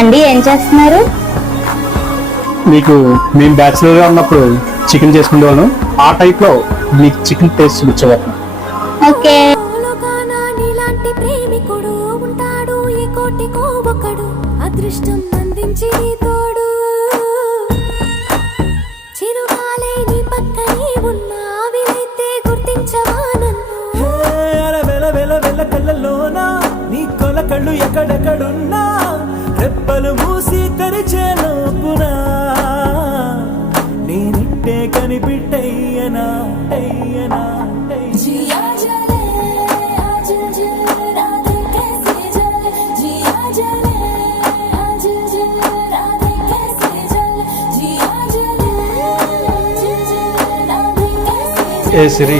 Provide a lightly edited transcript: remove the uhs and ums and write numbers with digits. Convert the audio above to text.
అండి ఏం చేస్తున్నారు? మీకు మేము బ్యాచిలర్ గా ఉన్నప్పుడు చికెన్ చేసుకునేవాళ్ళం. ఆ టైప్ లో మీకు చికెన్ టేస్ట్ చూపించేవాళ్ళం. ఓకే. నీలాంటి ప్రేమికుడు ఉంటాడు ఈ కోటికో ఒకడు, అదృష్టం అందించి తోడు, చిరుగాలే నీ పక్కనే ఉన్నా వీలైతే గుర్తించవా నన్ను. వెల వెల వెల కళ్ళలోనా నీ కొల కళ్ళు ఎక్కడెక్కడున్నా, రెప్పలు మూసి తెరిచే లోపునా నేనిట్టే కనిపిట్టయ్యనా అయ్యనా. ఏ సిరి